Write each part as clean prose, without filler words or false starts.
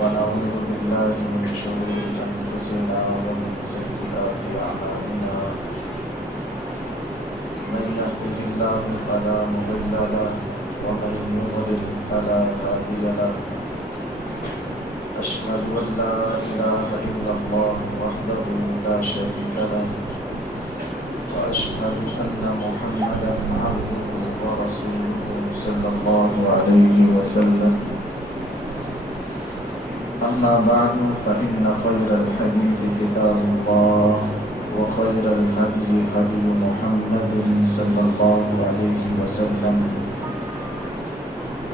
ونعوذ بالله من شرور أنفسنا ومن سيئات أعمالنا من يهده الله فلا مضل له ومن يضلل فلا هادي له أشهد أن لا إله إلا الله وحده لا شريك له وأشهد أن محمدا عبده ورسوله صلى الله عليه وسلم أما بعد فإن خير الحديث كتاب الله وخير الهدي هدي محمد صلى الله عليه وسلم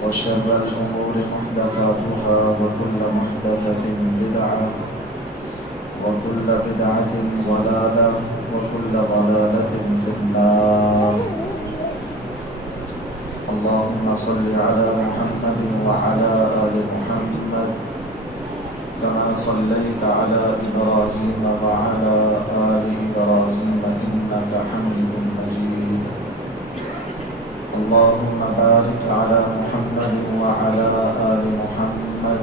وشر الأمور محدثاتها وكل محدثة بدعة وكل بدعة ضلالة وكل ضلالة في النار. اللهم صل على محمد وعلى آل محمد كما صليت على إبراهيم وعلى آل إبراهيم إنك حميد مجيد. اللهم بارك على محمد وعلى آل محمد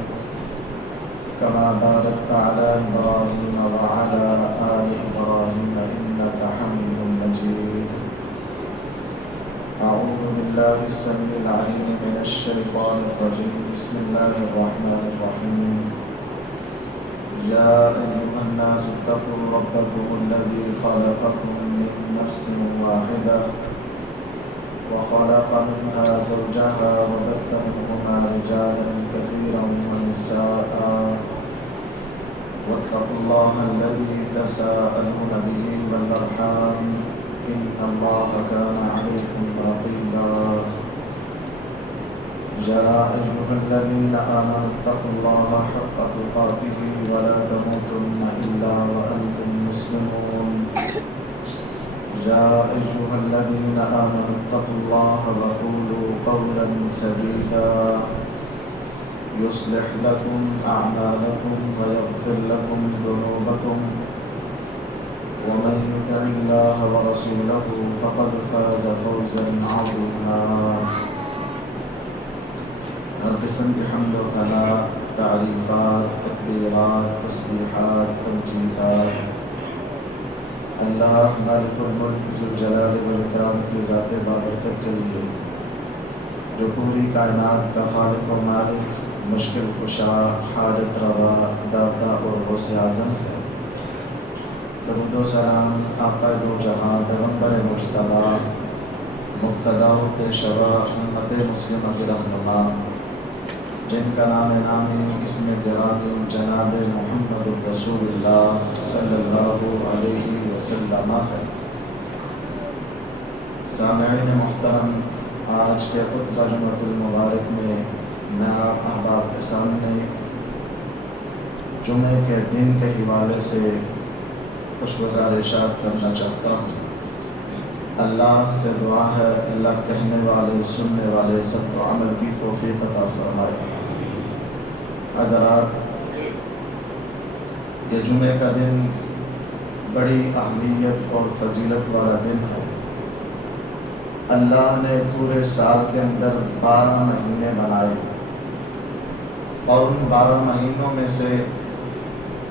كما باركت على إبراهيم وعلى آل إبراهيم إنك حميد مجيد. أعوذ بالله السميع العليم من الشيطان الرجيم. بسم الله الرحمن الرحيم. يا أيها الناس اتقوا ربكم الذي خلقكم من نفس واحدة وخلق منها زوجها وبث منهما رجالا كثيرا ونساء واتقوا الله الذي تساءلون به والأرحام إن الله كان عليكم رقيبا. يا أيها الذين آمنوا اتقوا الله حق تقاته ولا تموتن إلا وأنتم مسلمون. يا أيها الذين آمنوا اتقوا الله وقولوا قولا سديدا يصلح لكم أعمالكم ويغفر لكم ذنوبكم ومن يطع الله ورسوله فقد فاز فوزا عظيما. ہر قسم کی حمد و ثناء، تعریفات، تکبیرات، تسبیحات، تمجیدات اللہ مالک الملک ذوالجلال والاکرام کی ذات بابرکت کے لیے، جو پوری کائنات کا خالق و مالک، مشکل کشا، حاجت روا، داتا اور غوث اعظم ہے۔ درود و سلام آقا دو جہاں، پیغمبر مجتبی، مقتدا و پیشوا، امت مسلمہ کی رہنما، جن کا نام نامی اسم گرامی جناب محمد رسول اللہ صلی اللہ علیہ وسلم ہے۔ سامعین محترم، آج کے خطبہ جمعۃ المبارک میں میں آپ احباب کے سامنے جمعے کے دن کے حوالے سے کچھ گزارشات کرنا چاہتا ہوں۔ اللہ سے دعا ہے اللہ کہنے والے سننے والے سب کو عمل کی توفیق عطا فرمائے۔ حضرات، یہ جمعے کا دن بڑی اہمیت اور فضیلت والا دن ہے۔ اللہ نے پورے سال کے اندر 12 مہینے بنائے اور ان 12 مہینوں میں سے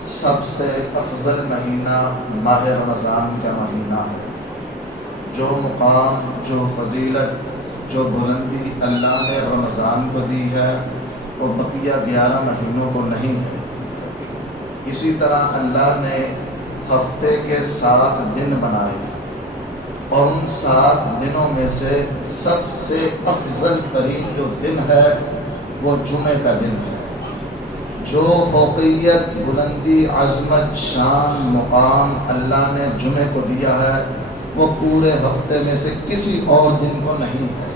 سب سے افضل مہینہ ماہ رمضان کا مہینہ ہے۔ جو مقام، جو فضیلت، جو بلندی اللہ نے رمضان کو دی ہے وہ بقیہ 11 مہینوں کو نہیں ہے۔ اسی طرح اللہ نے ہفتے کے 7 دن بنائے اور ان 7 دنوں میں سے سب سے افضل ترین جو دن ہے وہ جمعے کا دن ہے۔ جو فوقیت، بلندی، عظمت، شان، مقام اللہ نے جمعے کو دیا ہے وہ پورے ہفتے میں سے کسی اور دن کو نہیں ہے۔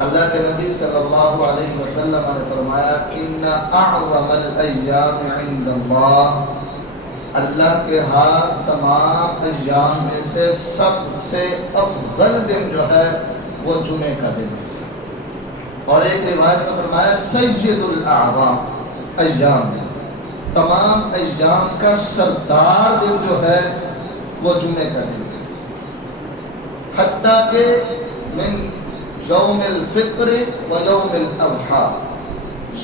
اللہ کے نبی صلی اللہ علیہ وسلم نے فرمایا ان اعظم الایام عند اللہ، اللہ کے ہاں تمام ایام میں سے سب سے افضل دن جو ہے وہ جمعے کا دن ہے۔ اور ایک روایت میں فرمایا سید الاعظام ایام، تمام ایام کا سردار دن جو ہے وہ جمعے کا دن ہے۔ حتیٰ کہ من یوم الفطر و یوم الاضحیٰ،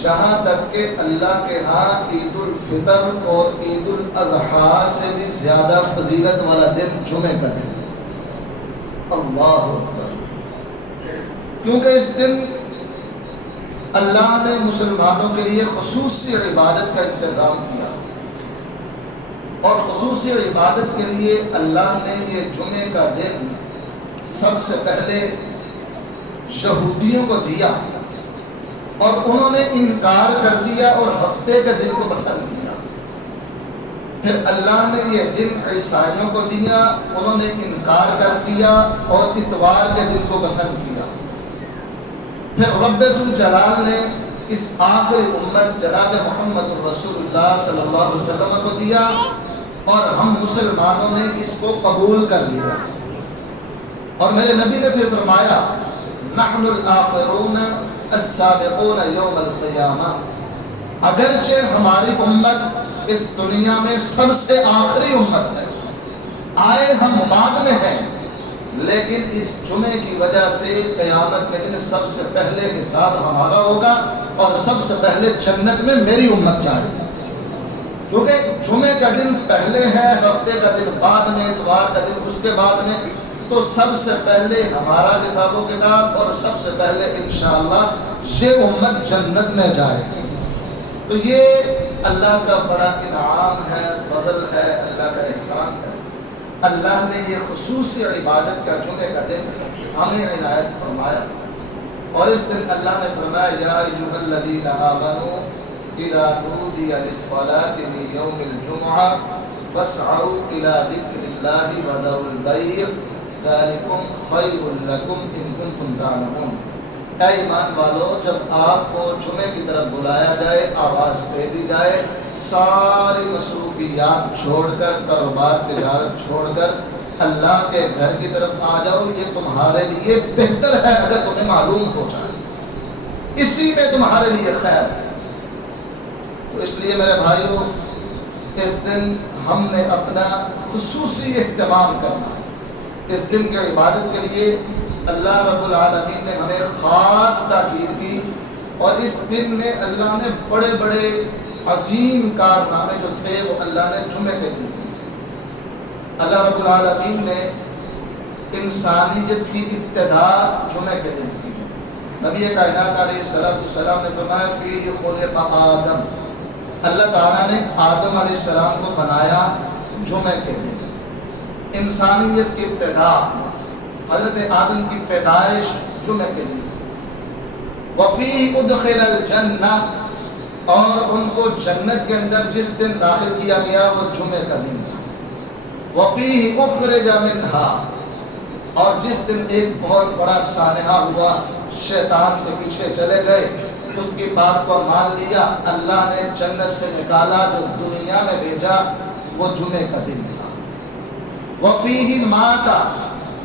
یہاں تک کہ اللہ کے ہاں عید الفطر اور عید الاضحیٰ سے بھی زیادہ فضیلت والا دن جمعے کا دن ہے۔ اللہ اکبر۔ کیونکہ اس دن اللہ نے مسلمانوں کے لیے خصوصی عبادت کا انتظام کیا، اور خصوصی عبادت کے لیے اللہ نے یہ جمعے کا دن سب سے پہلے یہودیوں کو دیا، اور انہوں نے انکار کر دیا اور ہفتے کے دن کو پسند کیا۔ پھر اللہ نے یہ دن عیسائیوں کو دیا، انہوں نے انکار کر دیا اور اتوار کے دن کو پسند کیا۔ پھر رب ذوالجلال نے اس آخری امت جناب محمد الرسول اللہ صلی اللہ علیہ وسلم کو دیا، اور ہم مسلمانوں نے اس کو قبول کر لیا۔ اور میرے نبی نے پھر فرمایا نحن الآخرون السابقون یوم القیامہ، اگرچہ ہماری امت اس دنیا میں سب سے آخری امت ہے، آئے ہم بعد میں ہیں، لیکن اس جمعے کی وجہ سے قیامت کے دن سب سے پہلے حساب ہمارا ہوگا، اور سب سے پہلے جنت میں میری امت جائے گی۔ کیونکہ جمعے کا دن پہلے ہے، ہفتے کا دن بعد میں، اتوار کا دن اس کے بعد میں، تو سب سے پہلے ہمارا حساب و کتاب، اور سب سے پہلے انشاءاللہ یہ امت جنت میں جائے گی۔ تو یہ اللہ کا بڑا انعام ہے، فضل ہے، اللہ کا احسان ہے۔ اللہ نے یہ خصوصی عبادت کا جمعے کا دن ہمیں عنایت فرمایا، اور اس دن اللہ نے فرمایا یا ایھا الذین آمنوا اذا نودی للصلاة من یوم الجمعہ فاسعوا الی ذکر اللہ وذروا البیع ذالکم خیر لکم ان کنتم تعلمون۔ اے ایمان والو، جب آپ کو جمعے کی طرف بلایا جائے، آواز دے دی جائے، ساری مصروفیات چھوڑ کر، کاروبار تجارت چھوڑ کر اللہ کے گھر کی طرف آ جاؤ، یہ تمہارے لیے بہتر ہے اگر تمہیں معلوم ہو جائے، اسی میں تمہارے لیے خیر ہے۔ تو اس لیے میرے بھائیوں، اس دن ہم نے اپنا خصوصی اہتمام کرنا ہے۔ اس دن کی عبادت کے لیے اللہ رب العالمین نے ہمیں خاص تاکید کی، اور اس دن میں اللہ نے بڑے بڑے عظیم کارنامے جو تھے وہ اللہ نے جمعے کے دن کیے۔ اللہ رب العالمین نے انسانیت کی ابتدا جمعے کے دن کی۔ نبی کائنات علیہ السلام نے فرمایا فیہ خلق آدم، اللہ تعالیٰ نے آدم علیہ السلام کو بنایا جمعے کے دن۔ انسانیت کی ابتدا، حضرت آدم کی پیدائش جمعے کے دن۔ وفیہ ادخل الجنہ، اور ان کو جنت کے اندر جس دن داخل کیا گیا وہ جمعے کا دن تھا۔ وفیہ اخرج منہا، اور جس دن ایک بہت بڑا سانحہ ہوا، شیطان کے پیچھے چلے گئے، اس کی بات کو مان لیا، اللہ نے جنت سے نکالا، جو دنیا میں بھیجا وہ جمعے کا دن تھا۔ وفیہ ماتا،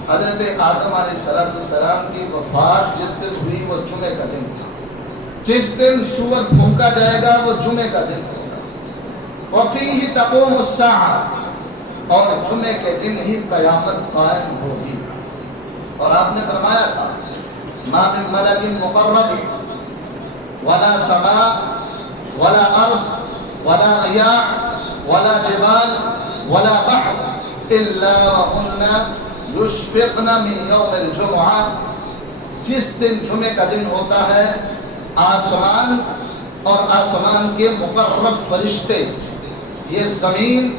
حضرت آدم علیہ السلام کی وفات جس دن ہوئی وہ جمعے کا دن تھا۔ جس دن سور پھونکا جائے گا وہ جمعے کا دن ہوگا۔ وفیہ تقوم الساعہ، اور جمعے کے دن ہی قیامت قائم ہوگی۔ اور آپ نے فرمایا تھا ما من ملک مقرب ولا سماء ولا ارض ولا ریاح ولا جبال ولا بحر الا وهن یشفقن من یوم الجمعہ، جس دن جمعے کا دن ہوتا ہے، آسمان اور آسمان کے مقرب فرشتے، یہ زمین،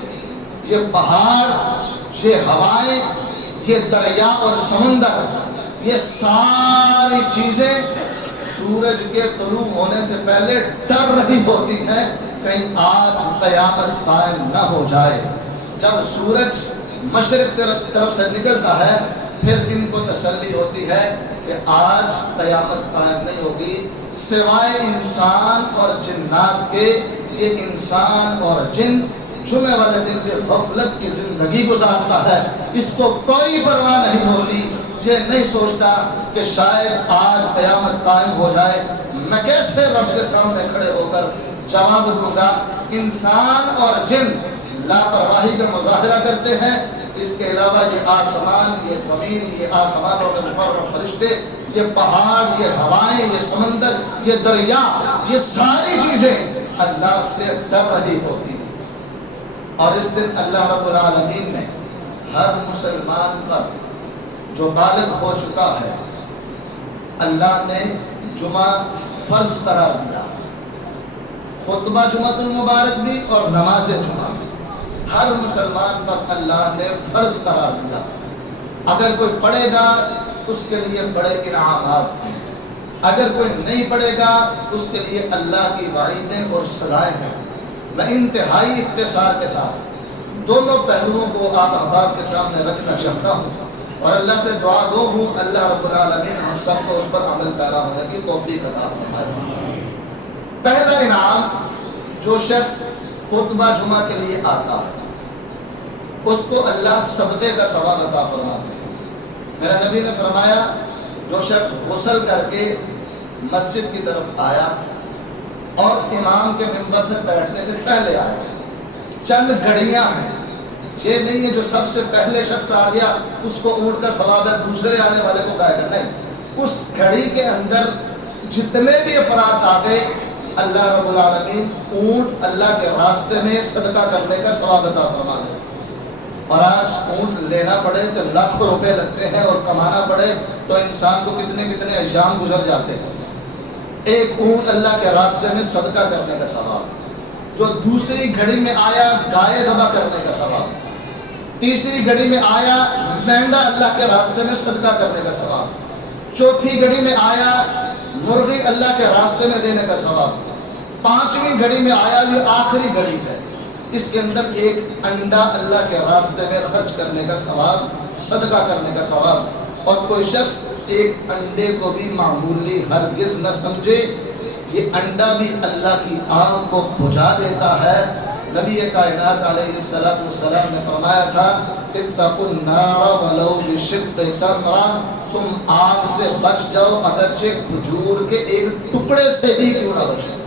یہ پہاڑ، یہ ہوائیں، یہ دریا اور سمندر، یہ ساری چیزیں سورج کے طلوع ہونے سے پہلے ڈر رہی ہوتی ہیں کہیں آج قیامت قائم نہ ہو جائے۔ جب سورج مشرق طرف سے نکلتا ہے پھر ان کو تسلی ہوتی ہے کہ آج قیامت قائم نہیں ہوگی، سوائے انسان اور جنات کے۔ یہ انسان اور جن جمعے والے دن بھی غفلت کی زندگی گزارتا ہے، اس کو کوئی پرواہ نہیں ہوتی، یہ نہیں سوچتا کہ شاید آج قیامت قائم ہو جائے، میں کیسے رب کے سامنے کھڑے ہو کر جواب دوں گا۔ انسان اور جن لاپرواہی کا مظاہرہ کرتے ہیں، اس کے علاوہ یہ آسمان، یہ زمین، یہ آسمانوں میں مقرر فرشتے، یہ پہاڑ، یہ ہوائیں، یہ سمندر، یہ دریا، یہ ساری چیزیں اللہ سے ڈر رہی ہوتی ہیں۔ اور اس دن اللہ رب العالمین نے ہر مسلمان پر جو بالغ ہو چکا ہے، اللہ نے جمعہ فرض قرار دیا، خطبہ جمعۃ المبارک بھی اور نماز جمعہ بھی ہر مسلمان پر اللہ نے فرض قرار دیا۔ اگر کوئی پڑھے گا اس کے لیے بڑے انعامات ہیں، اگر کوئی نہیں پڑھے گا اس کے لیے اللہ کی وعیدیں اور سزائیں ہیں۔ میں انتہائی اختصار کے ساتھ دونوں پہلوؤں کو آپ احباب کے سامنے رکھنا چاہتا ہوں، اور اللہ سے دعا گو ہوں اللہ رب العالمین ہم سب کو اس پر عمل پیرا ہونے کی توفیق عطا فرمائے۔ پہلا انعام، جو شخص خطبہ جمعہ کے لیے آتا ہے اس کو اللہ صدقے کا ثواب عطا فرماتے ہیں۔ میرا نبی نے فرمایا، جو شخص غسل کر کے مسجد کی طرف آیا اور امام کے منبر سے بیٹھنے سے پہلے آیا، چند گھڑیاں ہیں، یہ نہیں ہے جو سب سے پہلے شخص آ گیا اس کو اونٹ کا ثواب ہے، دوسرے آنے والے کو گائے گا، نہیں، اس گھڑی کے اندر جتنے بھی افراد آ گئے اللہ رب العالمین اونٹ اللہ کے راستے میں صدقہ کرنے کا ثواب عطا فرما دے۔ اور آج اونٹ لینا پڑے تو لاکھوں روپے لگتے ہیں، اور کمانا پڑے تو انسان کو کتنے کتنے ایام گزر جاتے ہیں۔ ایک اونٹ اللہ کے راستے میں صدقہ کرنے کا ثواب، جو دوسری گھڑی میں آیا گائے ذبح کرنے کا ثواب، تیسری گھڑی میں آیا مینڈا اللہ کے راستے میں صدقہ کرنے کا ثواب، چوتھی گھڑی میں آیا مرغی اللہ کے راستے میں دینے کا ثواب، پانچویں گھڑی میں آیا یہ آخری گھڑی ہے، اس کے اندر ایک انڈا اللہ کے راستے میں خرچ کرنے کا ثواب، صدقہ کرنے کا ثواب۔ اور کوئی شخص ایک انڈے کو بھی معمولی ہرگز نہ سمجھے، یہ انڈا بھی اللہ کی آگ کو بجھا دیتا ہے۔ نبی کائنات علیہ السلام نے فرمایا تھا، اتقوا النار ولو بشق تمرہ، تم آگ سے بچ جاؤ اگرچہ کھجور کے ایک ٹکڑے سے بھی کیوں نہ بچو،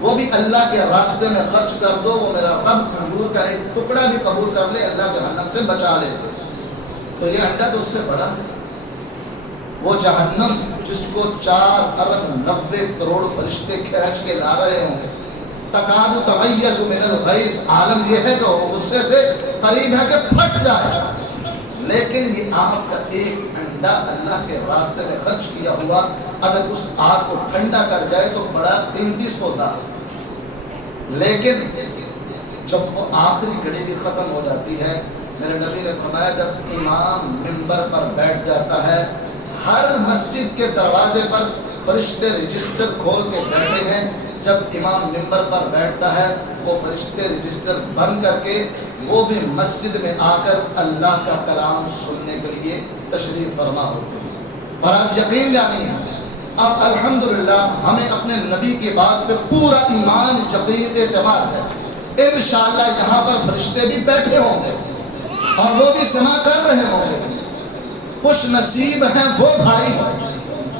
وہ بھی اللہ کے راستے میں خرچ کر دو، وہ میرا رب کھجور کا ایک ٹکڑا بھی قبول کر لے، اللہ جہنم سے بچا لے۔ تو یہ انڈا تو اس سے بڑا ہے، وہ جہنم جس کو 4 ارب 90 کروڑ فرشتے کھینچ کے لا رہے ہوں گے، تکاد تمیز من الغیظ، عالم یہ ہے کہ وہ غصے سے قریب ہے کہ پھٹ جائے، لیکن یہ آگ کا ایک انڈا اللہ کے راستے میں خرچ کیا ہوا اگر اس آگ کو ٹھنڈا کر جائے تو بڑا قیمتی ہوتا ہے۔ لیکن جب وہ آخری گھڑی بھی ختم ہو جاتی ہے، میرے نبی نے فرمایا جب امام منبر پر بیٹھ جاتا ہے، ہر مسجد کے دروازے پر فرشتے رجسٹر کھول کے بیٹھے ہیں، جب امام منبر پر بیٹھتا ہے وہ فرشتے رجسٹر بند کر کے وہ بھی مسجد میں آ کر اللہ کا کلام سننے کے لیے تشریف فرما ہوتے ہیں۔ اور آپ یقین جانیے، اب الحمدللہ ہمیں اپنے نبی کی بات پہ پورا ایمان، یقین، اعتماد ہے، انشاءاللہ یہاں پر فرشتے بھی بیٹھے ہوں گے اور وہ بھی سماع کر رہے ہوں گے۔ خوش نصیب ہیں وہ بھائی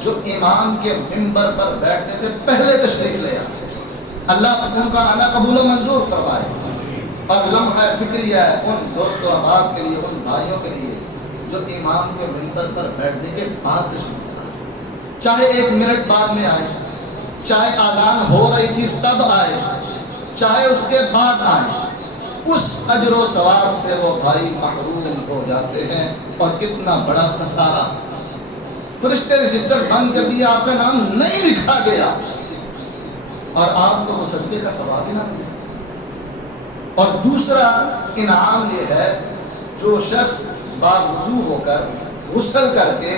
جو امام کے منبر پر بیٹھنے سے پہلے تشریف لے آئے، اللہ ان کا آنا قبول و منظور فرمائے۔ اور لمحہ فکریہ ہے ان دوست و احباب کے لیے، ان بھائیوں کے لیے جو امام کے منبر پر بیٹھنے کے بعد تشریف لائے، چاہے 1 منٹ بعد میں آئے، چاہے اذان ہو رہی تھی تب آئے، چاہے اس کے بعد آئے، اس اجر و ثواب سے وہ بھائی محروم ہو جاتے ہیں، اور کتنا بڑا خسارہ۔ فرشتے رجسٹر بند کر دیا، آپ کا نام نہیں لکھا گیا اور آپ کو صدقے کا ثواب ہی نہ ملا۔ اور دوسرا انعام یہ ہے، جو شخص باوضو ہو کر غسل کر کے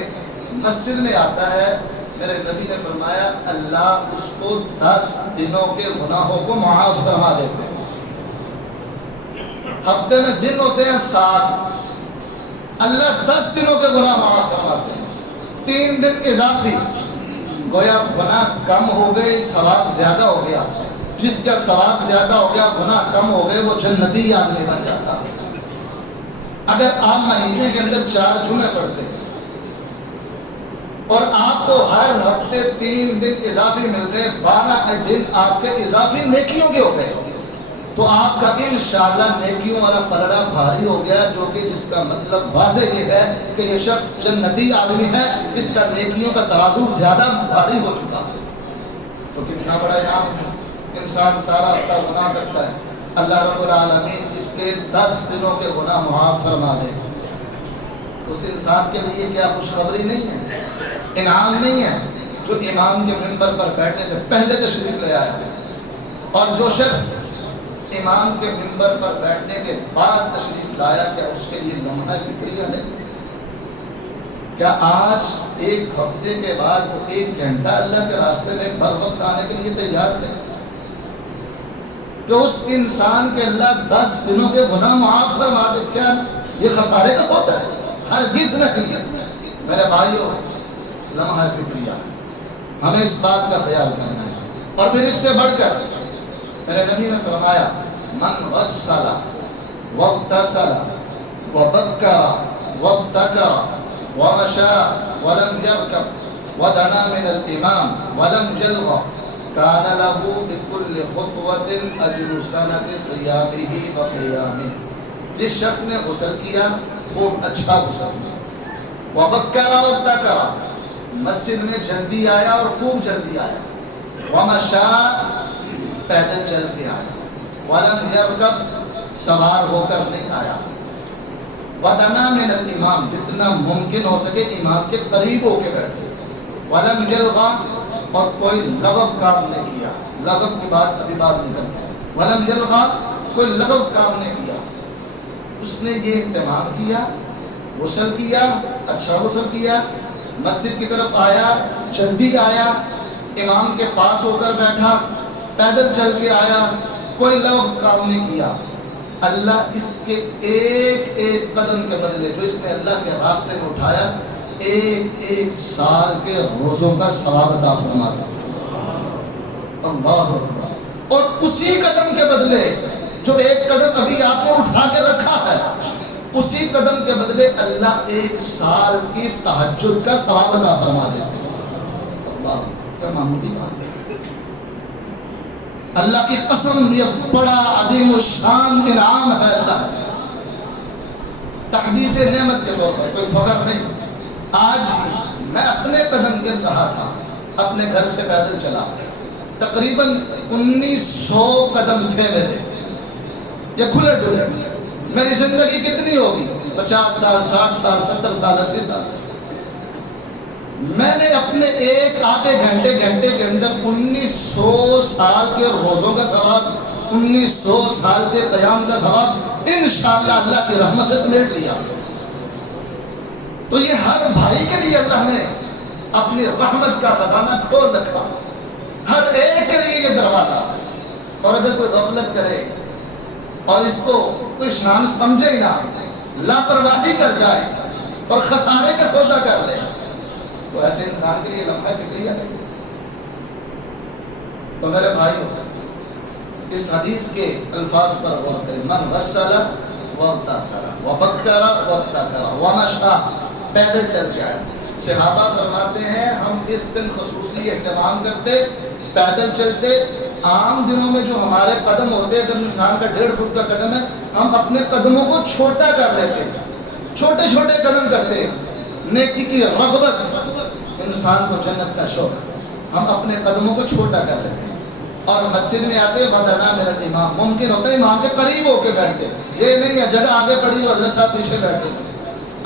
مسجد میں آتا ہے، میرے نبی نے فرمایا اللہ اس کو 10 دنوں کے گناہوں کو معاف فرما دیتے ہیں۔ ہفتے میں دن ہوتے ہیں 7، اللہ 10 دنوں کے گناہ معاف فرماتے ہیں، 3 دن اضافی، گویا گناہ کم ہو گئے ثواب زیادہ ہو گیا، جس کا ثواب زیادہ ہو گیا گناہ کم ہو گئے وہ جنتی آدمی بن جاتا ہے۔ اگر آپ مہینے کے اندر 4 جمعے پڑھتے ہیں اور آپ کو ہر ہفتے 3 دن اضافی مل گئے، 12 دن آپ کے اضافی نیکیوں کے ہو گئے، تو آپ کا انشاءاللہ نیکیوں والا پلڑا بھاری ہو گیا، جو کہ جس کا مطلب واضح یہ ہے کہ یہ شخص جنتی آدمی ہے، اس کا نیکیوں کا ترازو زیادہ بھاری ہو چکا ہے۔ تو کتنا بڑا انعام ہے، انسان سارا ہفتہ گناہ کرتا ہے، اللہ رب العالمین اس کے 10 دنوں کے گناہ معاف فرما دے۔ اس انسان کے لیے کیا خوشخبری نہیں ہے، انعام نہیں ہے، جو امام کے منبر پر بیٹھنے سے پہلے تشریف لے آیا ہے، اور جو شخص امام کے منبر پر بیٹھنے کے بعد تشریف لایا، کیا اس کے لیے لمحہ فکریہ نہیں؟ کیا آج ایک ہفتے کے بعد وہ 1 گھنٹہ اللہ کے راستے میں بر وقت آنے کے لیے تیار نہیں؟ کہ اس انسان کے اللہ 10 دنوں کے گناہ معاف فرما دے، کیا یہ خسارے کا ہوتا ہے؟ ہرگز نہیں۔ میرے بھائیوں، لمحہ فکریہ ہمیں اس بات کا خیال کرنا ہے۔ اور پھر اس سے بڑھ کر میرے نبی نے فرمایا، من غسل واغتسل وبکر وابتکر ومشى ولم يركب ودنا من الامام ولم يلغ كان له بكل خطوة اجر سنة صيامه وقيامه۔ جس شخص نے غسل کیا، خوب اچھا غسل، وبکر وابتکر، مسجد میں جلدی آیا اور خوب جلدی آیا، ومشى، پیدل چل کے آیا، ولم یرکب، سوار ہو کر نہیں آیا، ودنا من الامام، جتنا ممکن ہو سکے امام کے قریب ہو کے بیٹھے، ولم یلغا، اور کوئی لغو کام نہیں کیا۔ لغو کی بات ابھی بعد نہیں کرتے ہیں، ولم یلغا، کوئی لغو کام نہیں کیا، اس نے یہ اہتمام کیا، غسل کیا، اچھا غسل کیا، مسجد کی طرف آیا، جلدی آیا، امام کے پاس ہو کر بیٹھا، پیدل چل کے آیا، کوئی لغو کام نہیں کیا، اللہ اس کے ایک ایک قدم کے بدلے جو اس نے اللہ کے راستے میں اٹھایا، 1 سال کے روزوں کا ثواب عطا فرماتا۔ اللہ اکبر۔ اور اسی قدم کے بدلے جو 1 قدم ابھی آپ نے اٹھا کے رکھا ہے، اسی قدم کے بدلے اللہ 1 سال کی تہجد کا ثواب عطا فرما دیتے۔ اللہ، کیا معمولی بات ہے؟ اللہ کی قسم، یہ بڑا عظیم الشان انعام ہے اللہ، تقدیس نعمت کے طور پر، کوئی فخر نہیں۔ آج میں اپنے قدم گر رہا تھا، اپنے گھر سے پیدل چلا، تقریباً 1900 قدم تھے میرے، یہ کھلے ڈلے۔ میری زندگی کتنی ہوگی؟ 50 سال، 60 سال، 70 سال، 80 سال۔ میں نے اپنے ایک آدھے گھنٹے کے اندر 1900 سال کے روزوں کا ثواب، 1900 سال کے قیام کا ثواب انشاءاللہ اللہ کی رحمت سے سمیٹ لیا۔ تو یہ ہر بھائی کے لیے اللہ نے اپنی رحمت کا خزانہ کھول رکھا، ہر ایک کے لیے یہ دروازہ۔ اور اگر کوئی غفلت کرے اور اس کو کوئی شان سمجھے نہ، لاپرواہی کر جائے اور خسارے کا سودا کر لے، تو ایسے انسان کے لیے لمحہ فکریہ نہیں۔ تو میرے بھائیو، اس حدیث کے الفاظ پر غور کریں، من غسل واغتسل وبکر وابتکر ومشى، پیدل چل کے آیا۔ صحابہ فرماتے ہیں ہم اس دن خصوصی اہتمام کرتے، پیدل چلتے۔ عام دنوں میں جو ہمارے قدم ہوتے ہیں، جب انسان کا 1.5 فٹ کا قدم ہے، ہم اپنے قدموں کو چھوٹا کر لیتے، چھوٹے چھوٹے قدم کرتے۔ نیکی کی رغبت، انسان کو جنت کا شوق، ہم اپنے قدموں کو چھوٹا کر لیتے ہیں، اور مسجد میں آتے ودنا من الامام، ممکن ہوتا ہے امام کے قریب ہو کے بیٹھتے، یہ نہیں ہے جگہ آگے پڑی حضرت صاحب پیچھے بیٹھے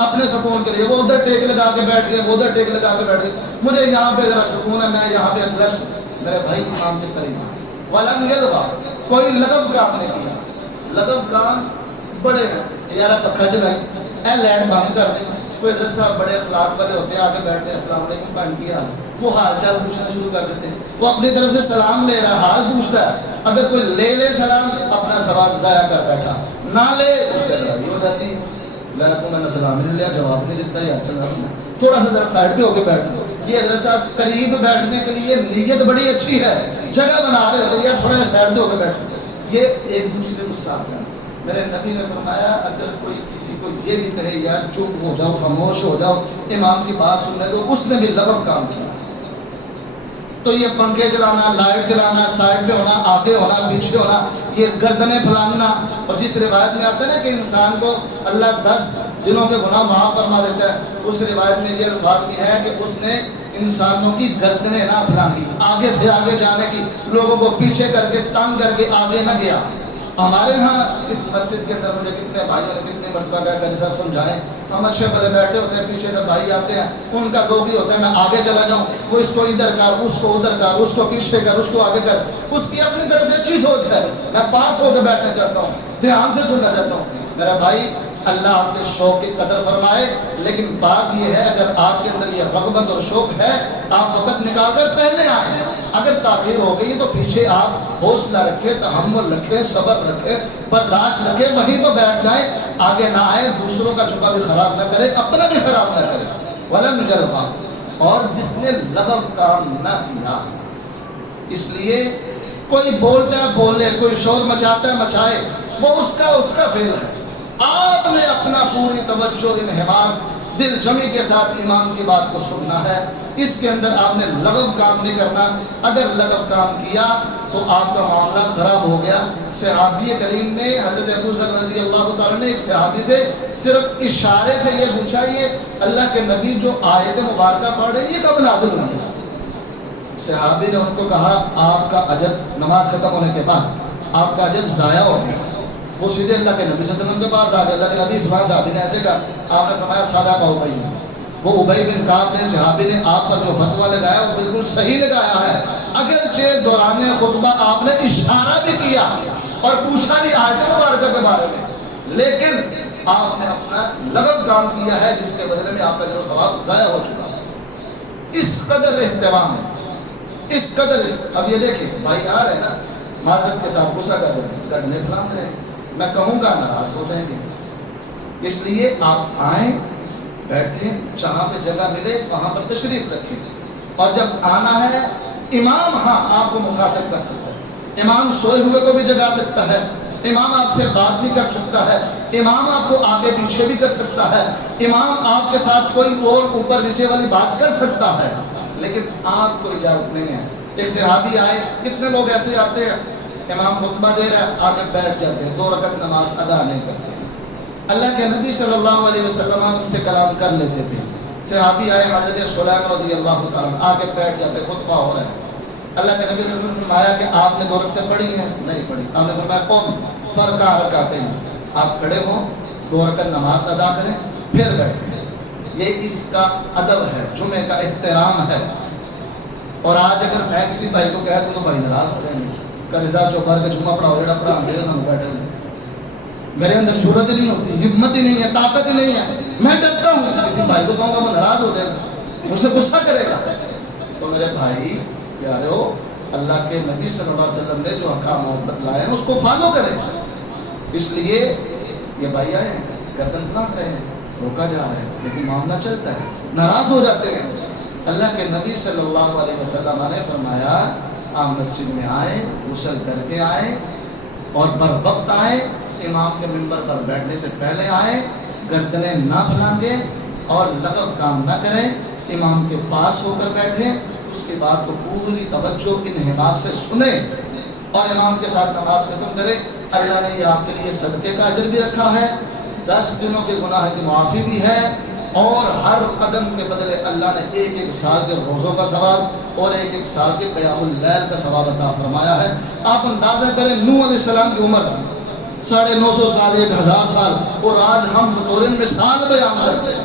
اپنے سکون کے لیے، وہ ادھر ٹیک لگا کے بیٹھ گئے، وہ ادھر ٹیک لگا کے بیٹھ گئے، مجھے یہاں پہ ذرا سکون ہے، میں یہاں پہ ریلیکس ہوں۔ میرے بھائی امام کے قریب آئے، ولم یلغا، کوئی لغو کام نہیں کیا۔ لغو کام بڑے ہیں، یارا پکھا چلائیں، اے لائٹ بند کر دیں۔ کوئی حضرت صاحب بڑے اخلاق والے ہوتے ہیں، آگے بیٹھتے ہیں، السلام علیکم بھائی کی حال، وہ حال چال پوچھنا شروع کر دیتے ہیں، وہ اپنی طرف سے سلام لے رہا، حال پوچھ رہا ہے۔ اگر کوئی لے لے سلام، اپنا ثواب ضائع کر بیٹھا، نہ لے اس سے لڑائی ہو جاتی ہے۔ لے تو میں نے سلام نہیں لیا، جواب نہیں دیتا، یا چلا تھوڑا سا ذرا سائڈ پہ ہو کے بیٹھ لو۔ یہ حضرت صاحب قریب بیٹھنے کے لیے نیت بڑی اچھی ہے، جگہ بنا رہے ہوتے ہیں، یا تھوڑا سا سائڈ پہ ہو کے بیٹھ، یہ ایک دوسرے کو صاف کرنا۔ میرے نبی نے فرمایا اگر کوئی کسی کو یہ بھی کہے یار چپ ہو جاؤ، خاموش ہو جاؤ، امام کی بات سننے دو، اس نے بھی لغو کام کیا۔ تو یہ پنکھے چلانا، لائٹ چلانا، سائڈ پہ ہونا، آگے ہونا، پیچھے ہونا، یہ گردنیں پھلانگنا. اور جس روایت میں آتا ہے نا کہ انسان کو اللہ 10 دنوں کے گناہ معاف فرما دیتا ہے، اس روایت میں یہ الفاظ بھی ہے کہ اس نے انسانوں کی گردنیں نہ پھلانگی، آگے سے آگے جانے کی، لوگوں کو پیچھے کر کے تنگ کر کے آگے نہ گیا. ہمارے ہاں اس مسجد کے اندر مجھے کتنے بھائیوں نے کتنے مرتبہ کہا کہ صاحب سمجھائیں، ہم اچھے بھلے بیٹھے ہوتے ہیں، پیچھے سے بھائی آتے ہیں، ان کا ذوق ہی ہوتا ہے میں آگے چلا جاؤں، وہ اس کو ادھر کر، اس کو ادھر کر، اس کو پیچھے کر، اس کو آگے کر. اس کی اپنی طرف سے اچھی سوچ ہے، میں پاس ہو کے بیٹھنا چاہتا ہوں، دھیان سے سننا چاہتا ہوں. میرا بھائی اللہ آپ کے شوق کی قدر فرمائے، لیکن بات یہ ہے اگر آپ کے اندر یہ رغبت اور شوق ہے آپ وقت نکال کر پہلے آئیں. اگر تاخیر ہو گئی تو پیچھے آپ حوصلہ رکھیں، تحمل رکھیں، صبر رکھیں، برداشت رکھیں، وہیں پہ بیٹھ جائیں، آگے نہ آئیں، دوسروں کا جمعہ بھی خراب نہ کریں، اپنا بھی خراب نہ کریں. وَلَمْ يَلْغَ، اور جس نے لغو کام نہ کیا، اس لیے کوئی بولتا ہے بولے، کوئی شور مچاتا ہے مچائے، وہ اس کا فعل ہے. آپ نے اپنا پوری توجہ انہماک دل جمی کے ساتھ امام کی بات کو سننا ہے. اس کے اندر آپ نے لغو کام نہیں کرنا. اگر لغو کام کیا تو آپ کا معاملہ خراب ہو گیا. صحابی کریم نے حضرت ابو ذر رضی اللہ تعالیٰ نے ایک صحابی سے صرف اشارے سے یہ پوچھا یہ اللہ کے نبی جو آیت مبارکہ پڑھ رہے یہ کب نازل ہوئی ہے؟ صحابی نے ان کو کہا آپ کا اجر نماز ختم ہونے کے بعد آپ کا اجر ضائع ہو گیا. وہ سیدھے اللہ کے نبی صلی اللہ علیہ وسلم کے پاس آ گئے. اللہ کے نبی فلاں صحابی نے ایسے کہا. آپ نے فرمایا سادہ کا ابئی ہے. وہ ابئی بن کعب نے صحابی نے آپ پر جو فتویٰ لگایا وہ بالکل صحیح لگایا ہے. اگرچہ دوران خطبہ آپ نے اشارہ بھی کیا اور پوچھا بھی آیت مبارکہ کے بارے میں، لیکن آپ نے اپنا لغو کام کیا ہے جس کے بدلے میں آپ کا اجر و ثواب ضائع ہو چکا ہے. اس قدر اہتمام ہے، اس قدر. اب یہ دیکھیں بھائی آ رہے ہیں نا معذرت کے ساتھ غصہ کر رہے ہیں، گھٹنے پھلانگ رہے ہیں، میں کہوں گا ناراض ہو جائیں گے. اس لیے آپ آئیں، بیٹھیں، جہاں پہ جگہ ملے وہاں پر تشریف رکھیں. اور جب آنا ہے امام ہاں آپ کو مخاطب کر سکتا ہے، امام سوئے ہوئے کو بھی جگا سکتا ہے، امام آپ سے بات بھی کر سکتا ہے، امام آپ کو آگے پیچھے بھی کر سکتا ہے، امام آپ کے ساتھ کوئی اور اوپر نیچے والی بات کر سکتا ہے، لیکن آپ کو اجازت نہیں ہے. ایک صحابی آئے، کتنے لوگ ایسے آتے ہیں امام خطبہ دے رہا ہے آگے بیٹھ جاتے ہیں، 2 رکعت نماز ادا نہیں کرتے ہیں. اللہ کے نبی صلی اللہ علیہ وسلم ان سے کلام کر لیتے تھے. صحابی آئے حضرت سلیم رضی اللہ تعالیٰ آگے بیٹھ جاتے، خطبہ ہو رہا ہے. اللہ کے نبی صلی اللہ علیہ وسلم نے فرمایا کہ آپ نے 2 رکعتیں پڑھی ہیں؟ نہیں پڑھی. آپ نے فرمایا قوم فرقہ رکعتیں، آپ کھڑے ہوں 2 رکعت نماز ادا کریں پھر بیٹھیں. یہ اس کا ادب ہے، جمعے کا احترام ہے. اور آج اگر میں کسی بھائی کو کہہ دوں تو بھائی ناراض ہو جائیں گے، کہ صاحب جو بھر کے جمعہ پڑھاؤ جڑا پڑھا دے سن بیٹھے ہیں. میرے اندر جرأت ہی نہیں ہوتی، ہمت ہی نہیں ہے، طاقت ہی نہیں ہے. میں ڈرتا ہوں کسی بھائی کو کہوں گا وہ ناراض ہو جائے گا، مجھ سے غصہ کرے گا. تو میرے بھائی پیارو، اللہ کے نبی صلی اللہ علیہ وسلم نے جو احکامات بتلائے ہیں اس کو فالو کریں. اس لیے یہ بھائی آئے ہیں گردن پھلانگ رہے ہیں، روکا جا رہا ہے، لیکن معاملہ چلتا ہے، ناراض ہو جاتے ہیں. اللہ کے نبی صلی اللہ علیہ وسلم نے فرمایا آپ مسجد میں آئیں، غسل کر کے آئیں اور بر وقت آئیں، امام کے منبر پر بیٹھنے سے پہلے آئیں، گردنیں نہ پھلانگیں اور لغو کام نہ کریں، امام کے پاس ہو کر بیٹھیں، اس کی بات کو پوری توجہ انہماک سے سنیں اور امام کے ساتھ نماز ختم کریں. اللہ نے یہ آپ کے لیے صدقے کا اجر بھی رکھا ہے، 10 دنوں کے گناہ کی معافی بھی ہے، اور ہر قدم کے بدلے اللہ نے 1 سال کے روزوں کا ثواب اور 1 سال کے قیام اللیل کا ثواب عطا فرمایا ہے. آپ اندازہ کریں نوح علیہ السلام کی عمر 950 سال، 1000 سال، اور آج ہم بطور مثال بیان کرتے ہیں.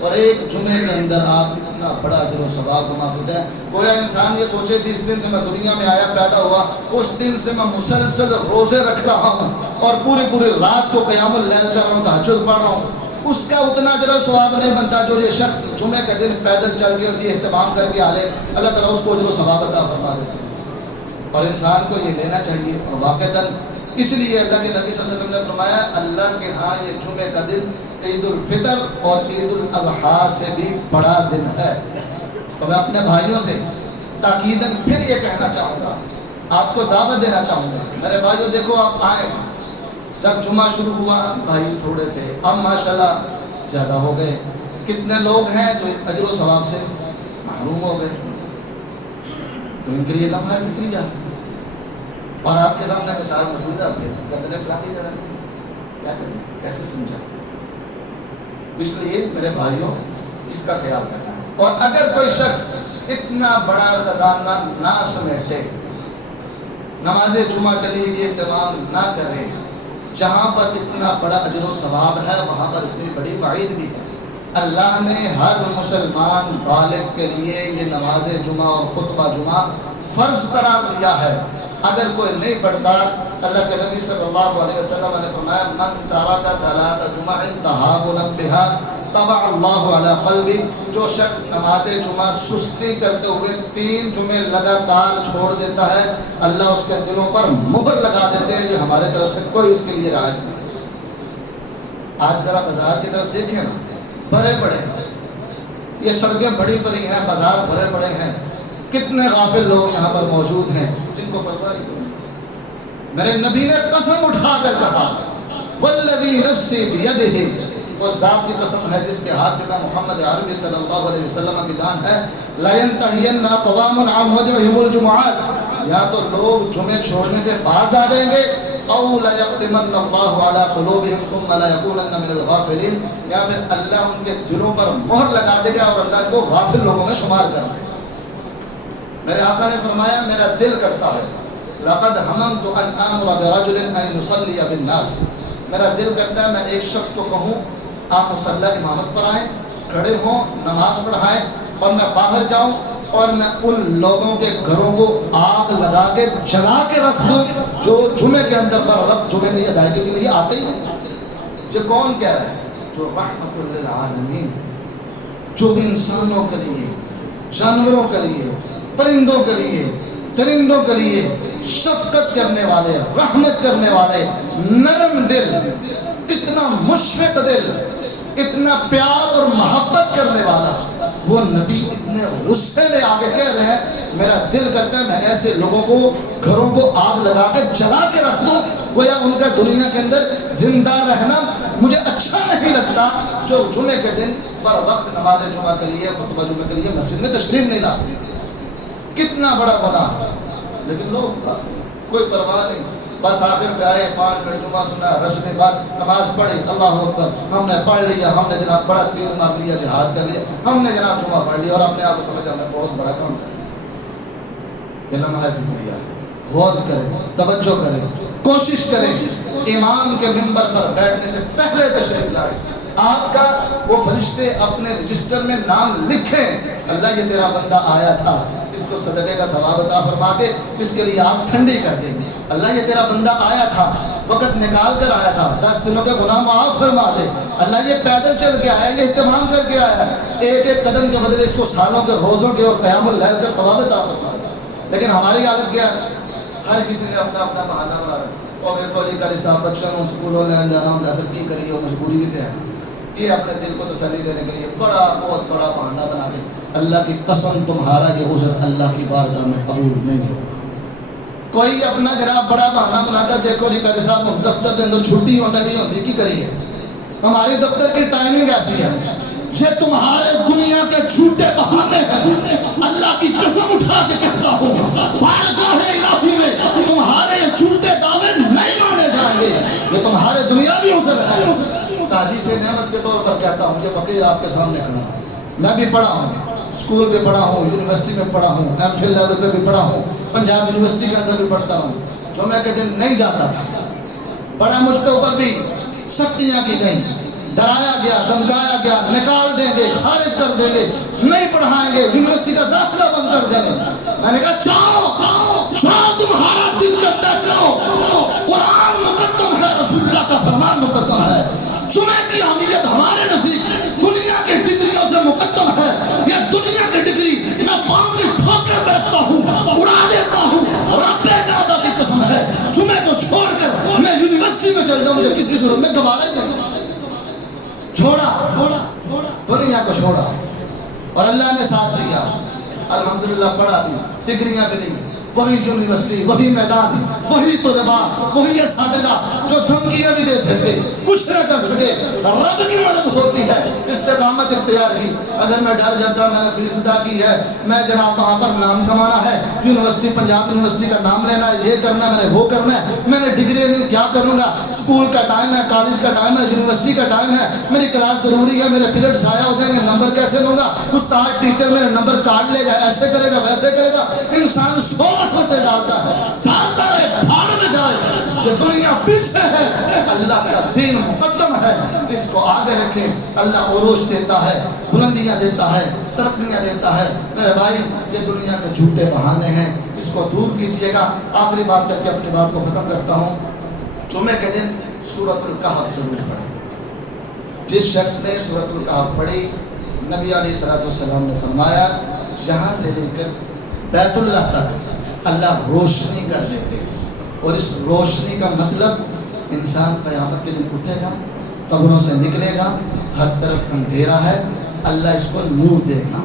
اور ایک جمعے کے اندر آپ اتنا بڑا اجر و ثواب کما سکتے ہیں. گویا انسان یہ سوچے جس دن سے میں دنیا میں آیا پیدا ہوا اس دن سے میں مسلسل روزے رکھ رہا ہوں اور پوری رات کو قیام اللیل کر رہا ہوں، تہجد پڑھ رہا ہوں، اس کا اتنا اجر و ثواب نہیں بنتا جو یہ شخص جمعے کے دن پیدل چل کے اور یہ اہتمام کر کے آ لے. اللہ تعالیٰ اس کو اجر و ثواب عطا فرما دیتے ہیں اور انسان کو یہ لینا چاہیے. اور واقعتاً اس لیے اللہ کے نبی صلی اللہ علیہ وسلم نے فرمایا اللہ کے ہاں یہ جمعے کا دن عید الفطر اور عید الاضحیٰ سے بھی بڑا دن ہے. تو میں اپنے بھائیوں سے تاکیداً پھر یہ کہنا چاہوں گا، آپ کو دعوت دینا چاہوں گا، میرے بھائیوں دیکھو آپ آئے، جب جمعہ شروع ہوا بھائی تھوڑے تھے، اب ماشاءاللہ زیادہ ہو گئے. کتنے لوگ ہیں جو اس اجر و ثواب سے محروم ہو گئے. تو ان کے لیے لمحہ فکریہ ہے. اور آپ کے سامنے مثال موجود ہے، آپ کے گردنیں پھیلائی جا رہی ہیں، کیا کریں، کیسے سمجھا. اس لیے میرے بھائیوں اس کا خیال کرنا ہے. اور اگر کوئی شخص اتنا بڑا خزانہ نہ سمیٹے، نماز جمعہ کے لیے یہ اہتمام نہ کرے، جہاں پر اتنا بڑا اجر و ثواب ہے وہاں پر اتنی بڑی وعید بھی ہے. اللہ نے ہر مسلمان بالغ کے لیے یہ نماز جمعہ اور خطبہ جمعہ فرض قرار دیا ہے. اگر کوئی نہیں پڑھتا، اللہ کے نبی صلی اللہ علیہ وسلم نے فرمایا من ترک ثلاث جمع تہاونا بها طبع اللہ علی قلبی، جو شخص نماز جمعہ سستی کرتے ہوئے 3 جمعے لگاتار چھوڑ دیتا ہے، اللہ اس کے دلوں پر مہر لگا دیتے ہیں. یہ ہمارے طرف سے کوئی اس کے لیے رعایت نہیں. آج ذرا بازار کی طرف دیکھیں نا، بڑے بڑے یہ سڑکیں بڑی بڑی ہیں، بازار بڑے بڑے ہیں، کتنے غافل لوگ یہاں پر موجود ہیں جن کو پرواہ نہیں. میرے نبی نے قسم اٹھا کر کہا والذی نفسی بیدہ، اس ذات کی قسم ہے جس کے ہاتھ میں محمد عربی صلی اللہ علیہ وسلم کی جان ہے، لَيَنْتَهِيَنَّ أَقْوَامٌ عَنْ وَدْعِهِمُ الْجُمُعَاتِ، یا تو لوگ جمعے چھوڑنے سے باز آ جائیں گے، او لَيَقْدِمَنَّ اللَّهُ عَلَىٰ قُلُوبِهِمْ ثُمَّ لَيَكُونَنَّ مِنَ الْغَافِلِينَ، یا پھر اللہ ان کے دلوں پر مہر لگا دے گا اور اللہ کو غافل لوگوں میں شمار کر دے گا. میرے آقا نے فرمایا میرا دل کرتا ہے لَقَدْ هَمَمْتُ أَنْ آمُرَ بِرَجُلٍ أَنْ يُصَلِّيَ بِالنَّاسِ، میرا دل کرتا ہے میں ایک شخص کو کہوں آپ مصلی امامت پر آئیں، کھڑے ہوں، نماز پڑھائیں، اور میں باہر جاؤں اور میں ان لوگوں کے گھروں کو آگ لگا کے جلا کے رکھ دوں جو جمعے کے اندر بر وقت جمعے کی ادائیگی کے لیے آتے ہی نہیں. یہ کون کہہ رہا ہے؟ جو رحمت للعالمین، جو انسانوں کے لیے، جانوروں کے لیے، پرندوں کے لیے، درندوں کے لیے شفقت کرنے والے، رحمت کرنے والے، نرم دل، اتنا مشفق دل، اتنا پیار اور محبت کرنے والا وہ نبی اتنے غصے میں آگے کہہ رہے ہیں میرا دل کرتا ہے میں ایسے لوگوں کو گھروں کو آگ لگا کے جلا کے رکھ دوں، گویا ان کا دنیا کے اندر زندہ رہنا مجھے اچھا نہیں لگتا، جو جمعے کے دن پر وقت نماز جمعہ کے لیے، خطبہ جمعہ کے لیے مسجد میں تشریف نہیں لا سکتے. کتنا بڑا گناہ. لیکن لوگ کوئی پرواہ نہیں، بس آخر پہ آئے 5 منٹ جمعہ سنا، رسم بعد نماز پڑھی، اللہ اکبر، ہم نے پڑھ لیا، ہم نے جناب بڑا تیر مار لیا، جہاد کر لیا، ہم نے جناب جمعہ پڑھ لیا اور اپنے آپ کو سمجھا ہم نے بہت بڑا کام کر لیا. یہ لمحہ فکریہ ہے. غور کریں، توجہ کریں، کوشش کریں، امام کے منبر پر بیٹھنے سے پہلے تشریف لائیں. آپ کا وہ فرشتے اپنے رجسٹر میں نام لکھیں، اللہ یہ تیرا بندہ آیا تھا، اس کو صدقے کا ثواب عطا فرما کے اس کے لیے آپ ٹھنڈی کر دیں گے. اللہ یہ تیرا بندہ آیا تھا، وقت نکال کر آیا تھا، 10 دنوں کے گناہ معاف فرما دے. اللہ یہ پیدل چل کے آیا، یہ اہتمام کر کے آیا، ایک ایک قدم کے بدلے اس کو سالوں کے، روزوں کے اور قیام اللیل کا ثواب عطا فرما دے. لیکن ہماری حالت کیا ہے؟ ہر کسی نے اپنا اپنا بہانہ بنا رہا، اور میرے کو جی کل صاحب بچہ ہوں، اسکولوں لے جانا ہوں، پھر کی کریے، وہ مجبوری بھی ہے. یہ اپنے دل کو تسلی دینے کے لیے بہت بڑا بہانہ بنا کے، اللہ کی قسم تمہارا یہ عذر اللہ کی بارگاہ میں قبول نہیں ہوگا. کوئی اپنا جناب بڑا بہانہ بناتا، دیکھو جی قاری صاحب دفتر کے اندر چھٹی ہونے بھی ہوتی، کی کریے، ہماری دفتر کی ٹائمنگ ایسی ہے. یہ تمہارے دنیا کے جھوٹے بہانے ہیں. اللہ کی قسم اٹھا کے کہتا ہوں بارگاہ الہی میں تمہارے جھوٹے دعوے نہیں مانے جائیں گے. یہ تمہارے دنیاوی عذر ہے. حدیث نعمت کے طور پر کہتا ہوں، یہ فقیر آپ کے سامنے کھڑا ہے، میں بھی پڑھا ہوں، اسکول پہ پڑھا ہوں، یونیورسٹی میں پڑھا ہوں، ایم فل لیول پہ بھی پڑھا ہوں، پنجاب یونیورسٹی کے اندر بھی پڑھتا ہوں. جمعے کے دن نہیں جاتا تھا، بڑا مجھ کے اوپر بھی سختیاں کی گئیں، ڈرایا گیا، دھمکایا گیا، نکال دیں گے، خارج کر دیں گے، نہیں پڑھائیں گے، یونیورسٹی کا داخلہ بند کر دیں گے. میں نے کہا جاؤ تمہارا دل کرتا کرو، قرآن مقدم ہے، رسول اللہ کا فرمان مقدم ہے. جمعے کی اہمیت ہمارے نزدیک دنیا کی ڈگریوں سے مقدم ہے. یہ دنیا کی ڈگری میں پاؤں کی ٹھوکر پہ رکھتا ہوں، اڑا دیتا ہوں. رب کعبہ کی قسم ہے، جمعے کو چھوڑ کر میں یونیورسٹی میں چل جاؤں، مجھے کس کی ضرورت، میں گوارا ہی نہیں. چھوڑا دنیا کو چھوڑا اور اللہ نے ساتھ دیا. الحمدللہ پڑھا بھی، ڈگریاں بھی نہیں، وہی یونیورسٹی، وہی میدان، وہی طلباء، وہی اساتذہ جو دھمکیاں بھی دے پھر کچھ نہ کر سکے، رب کی مدد ہوتی ہے استقامت اختیار کی۔ اگر میں ڈر جاتا میں نے فیس ادا کی ہے، میں جناب وہاں پر نام کمانا ہے، یونیورسٹی پنجاب یونیورسٹی کا نام لینا ہے، یہ کرنا ہے، میں نے وہ کرنا ہے، میں نے ڈگری نہیں کیا کروں گا، اسکول کا ٹائم ہے، کالج کا ٹائم ہے، یونیورسٹی کا ٹائم ہے، میری کلاس ضروری ہے، میرے پیریڈ ضائع ہو جائیں گے، نمبر کیسے لوں گا، استاد ٹیچر میرے نمبر کاٹ لے گا، ایسے کرے گا ویسے کرے گا۔ انسان سو وسوسے ڈالتا ہے، بھاگتا رہے بھاڑ میں جائے، یہ دنیا پیچھے ہے، اللہ کا دین مقدم ہے، اس کو آگے رکھیں۔ اللہ عروج دیتا ہے، بلندیاں دیتا ہے، ترقیاں دیتا ہے۔ میرے بھائی یہ دنیا کے جھوٹے بہانے ہیں، اس کو دور کیجئے گا۔ آخری بات کر کے اپنی بات کو ختم کرتا ہوں، جمعے کے دن سورۃ الکہف ضرور پڑھیں۔ جس شخص نے سورۃ الکہف پڑھی، نبی علیہ السلام نے فرمایا یہاں سے لے کر بیت اللہ تک اللہ روشنی کر دیتے ہیں، اور اس روشنی کا مطلب انسان قیامت کے دن اٹھے گا، قبروں سے نکلے گا، ہر طرف اندھیرا ہے، اللہ اس کو نور دے گا۔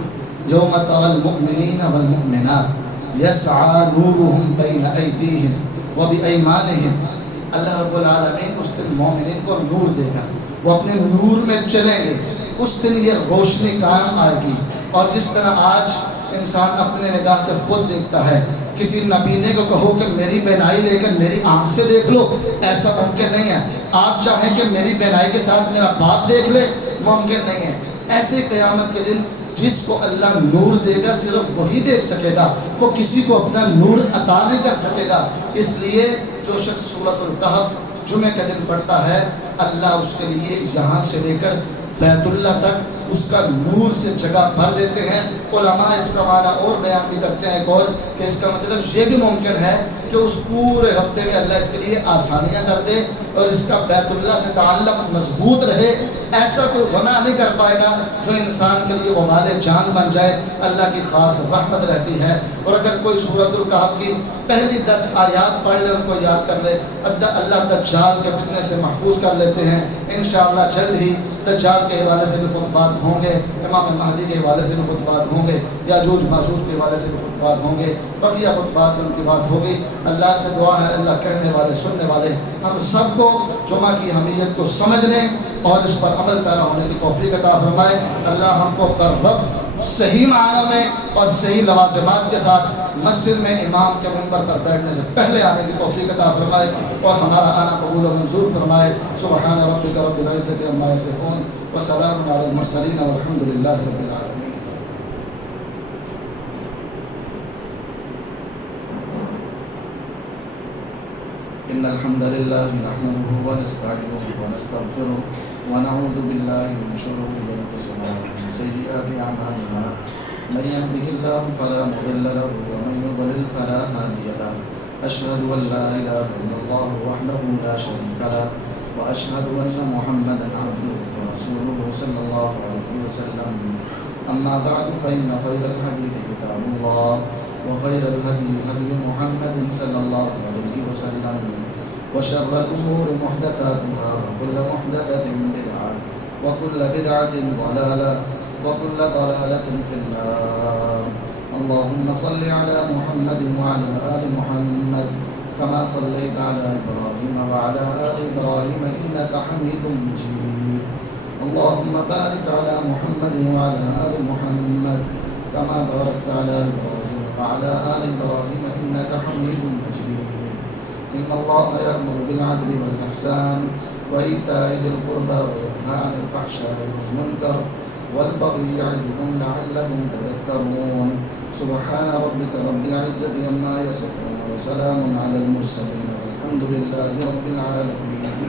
یوم تری المؤمنین والمؤمنات یسعی نورہم بین ایدیہم وبایمانہم، اللہ رب العالمین اس دن مومنین کو نور دے گا، وہ اپنے نور میں چلیں گے، اس دن یہ روشنی قائم آئے گی۔ اور جس طرح آج انسان اپنے نگاہ سے خود دیکھتا ہے، کسی نبینے کو کہو کہ میری بینائی لے کر میری آنکھ سے دیکھ لو، ایسا ممکن نہیں ہے۔ آپ چاہیں کہ میری بینائی کے ساتھ میرا باپ دیکھ لے، ممکن نہیں ہے۔ ایسے قیامت کے دن جس کو اللہ نور دے گا صرف وہی دیکھ سکے گا، وہ کسی کو اپنا نور عطا نہیں کر سکے گا۔ اس لیے جو شخص سورۃ الکہف جمعے کے دن پڑھتا ہے، اللہ اس کے لیے یہاں سے لے کر بیت اللہ تک اس کا نور سے جگہ بھر دیتے ہیں۔ علماء اس کا معنی اور بیان بھی کرتے ہیں ایک اور، کہ اس کا مطلب یہ بھی ممکن ہے کہ اس پورے ہفتے میں اللہ اس کے لیے آسانیاں کر دے اور اس کا بیت اللہ سے تعلق مضبوط رہے۔ ایسا کوئی گناہ نہیں کر پائے گا جو انسان کے لیے وبال جان بن جائے، اللہ کی خاص رحمت رہتی ہے۔ اور اگر کوئی سورۃ الکہف کی پہلی 10 آیات پڑھ لے، ان کو یاد کر لے، اللہ دجال کے فتنے سے محفوظ کر لیتے ہیں۔ انشاءاللہ جلد ہی دجال کے حوالے سے بھی خطبات ہوں گے، امام مہدی کے حوالے سے بھی خطبات ہوں گے، یاجوج ماجوج کے حوالے سے بھی خطبات ہوں گے، بقیہ خطبات میں ان کی بات ہوگی۔ اللہ سے دعا ہے اللہ کہنے والے سننے والے ہم سب کو جمعہ کی اہمیت کو سمجھنے اور اس پر عمل پیرا ہونے کی توفیق عطا فرمائے۔ اللہ ہم کو پر وقت صحیح معنوں میں اور صحیح لوازمات کے ساتھ مسجد میں امام کے منبر پر بیٹھنے سے پہلے آنے کی توفیق عطا فرمائے اور ہمارا آنا قبول و منظور فرمائے۔ سبحان ربک رب العزۃ عما یصفون وسلام علی المرسلین والحمد للہ رب العالمین۔ ان الحمد للہ نحمده ونستعینه ونستغفره ونعوذ باللہ من شرور انفسنا ومن سیئات اعمالنا، من يهده الله فلا مضل له ومن يضلل فلا هادي له، اشهد ان لا اله الا الله وحده لا شريك له واشهد ان محمدا عبده ورسوله صلى الله عليه وسلم۔ اما بعد فان خير الحديث كتاب الله وخير الهدي هدي محمد صلى الله عليه وسلم، وشر الأمور محدثاتها وكل محدثة بدعة وكل بدعة ضلالة وكل ضلالة في النار۔ اللهم صل على محمد وعلى آل محمد كما صليت على إبراهيم وعلى آل إبراهيم إنك حميد مجيد۔ اللهم بارك على محمد وعلى آل محمد كما باركت على إبراهيم وعلى آل إبراهيم إنك حميد مجيد۔ إن الله يأمر بالعدل والإحسان وإيتاء ذي القربى وينهى عن الفحشاء والمنكر والبغي يعظكم لعلكم تذكرون۔ سبحان ربك رب العزة عما يصفون وسلام على المرسلين والحمد لله رب العالمين۔